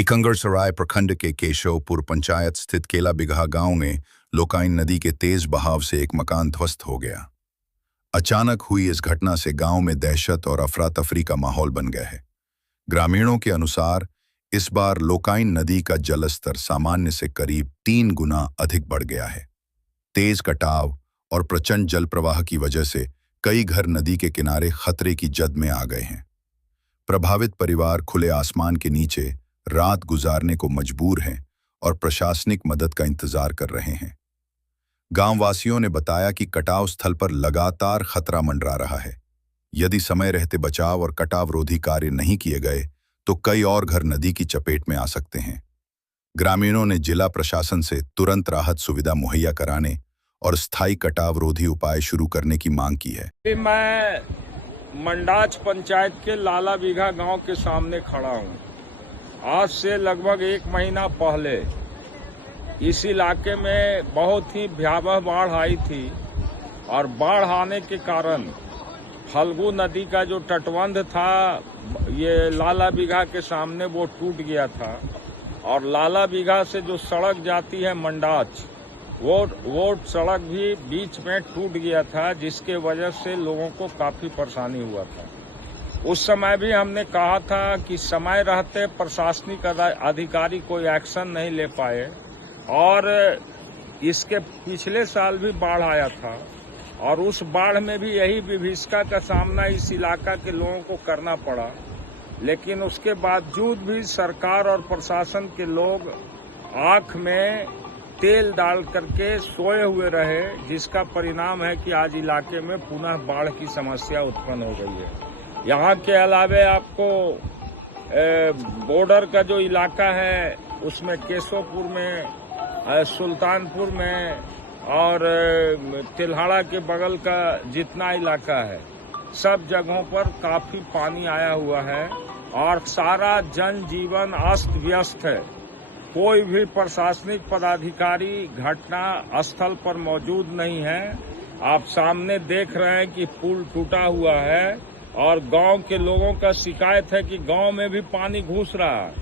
एकंगरसराय प्रखंड के केशवपुर पंचायत स्थित केला बिगहा गांव में लोकाइन नदी के तेज बहाव से एक मकान ध्वस्त हो गया। अचानक हुई इस घटना से गांव में दहशत और अफरा तफरी का माहौल बन गया है। ग्रामीणों के अनुसार इस बार लोकाइन नदी का जलस्तर सामान्य से करीब 3 गुना अधिक बढ़ गया है। तेज कटाव और प्रचंड जल प्रवाह की वजह से कई घर नदी के किनारे खतरे की जद में आ गए हैं। प्रभावित परिवार खुले आसमान के नीचे रात गुजारने को मजबूर हैं और प्रशासनिक मदद का इंतजार कर रहे हैं। गांववासियों ने बताया कि कटाव स्थल पर लगातार खतरा मंडरा रहा है। यदि समय रहते बचाव और कटाव रोधी कार्य नहीं किए गए तो कई और घर नदी की चपेट में आ सकते हैं। ग्रामीणों ने जिला प्रशासन से तुरंत राहत सुविधा मुहैया कराने और स्थायी कटाव रोधी उपाय शुरू करने की मांग की है। मैं मंडाच पंचायत के लाला बिगहा गांव के सामने खड़ा हूं। आज से लगभग 1 महीना पहले इस इलाके में बहुत ही भयावह बाढ़ आई थी और बाढ़ आने के कारण फल्गु नदी का जो तटबंध था ये लाला बिगहा के सामने वो टूट गया था और लाला बिगहा से जो सड़क जाती है मंडाच वो सड़क भी बीच में टूट गया था, जिसके वजह से लोगों को काफी परेशानी हुआ था। उस समय भी हमने कहा था कि समय रहते प्रशासनिक अधिकारी कोई एक्शन नहीं ले पाए और इसके पिछले साल भी बाढ़ आया था और उस बाढ़ में भी यही विभीषिका का सामना इस इलाका के लोगों को करना पड़ा। लेकिन उसके बावजूद भी सरकार और प्रशासन के लोग आंख में तेल डाल करके सोए हुए रहे, जिसका परिणाम है कि आज इलाके में पुनः बाढ़ की समस्या उत्पन्न हो गई है। यहाँ के अलावे आपको बॉर्डर का जो इलाका है उसमें केशवपुर में, सुल्तानपुर में और तिल्हाड़ा के बगल का जितना इलाका है सब जगहों पर काफी पानी आया हुआ है और सारा जनजीवन अस्त व्यस्त है। कोई भी प्रशासनिक पदाधिकारी घटना स्थल पर मौजूद नहीं है। आप सामने देख रहे हैं कि पुल टूटा हुआ है और गांव के लोगों का शिकायत है कि गांव में भी पानी घुस रहा है,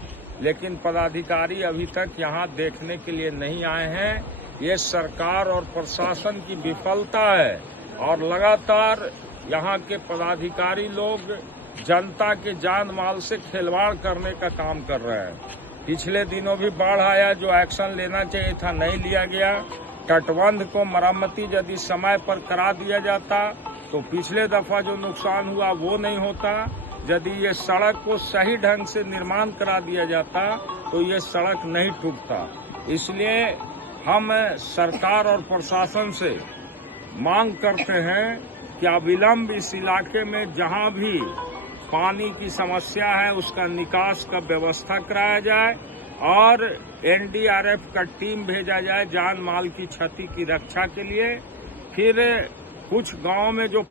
लेकिन पदाधिकारी अभी तक यहां देखने के लिए नहीं आए हैं। ये सरकार और प्रशासन की विफलता है और लगातार यहां के पदाधिकारी लोग जनता के जान माल से खिलवाड़ करने का काम कर रहे हैं। पिछले दिनों भी बाढ़ आया, जो एक्शन लेना चाहिए था नहीं लिया गया। तटबंध को मरम्मती यदि समय पर करा दिया जाता तो पिछले दफा जो नुकसान हुआ वो नहीं होता। यदि ये सड़क को सही ढंग से निर्माण करा दिया जाता तो ये सड़क नहीं टूटता। इसलिए हम सरकार और प्रशासन से मांग करते हैं कि अविलंब इस इलाके में जहां भी पानी की समस्या है उसका निकास का व्यवस्था कराया जाए और एनडीआरएफ का टीम भेजा जाए जान माल की क्षति की रक्षा के लिए। फिर कुछ गांव में जो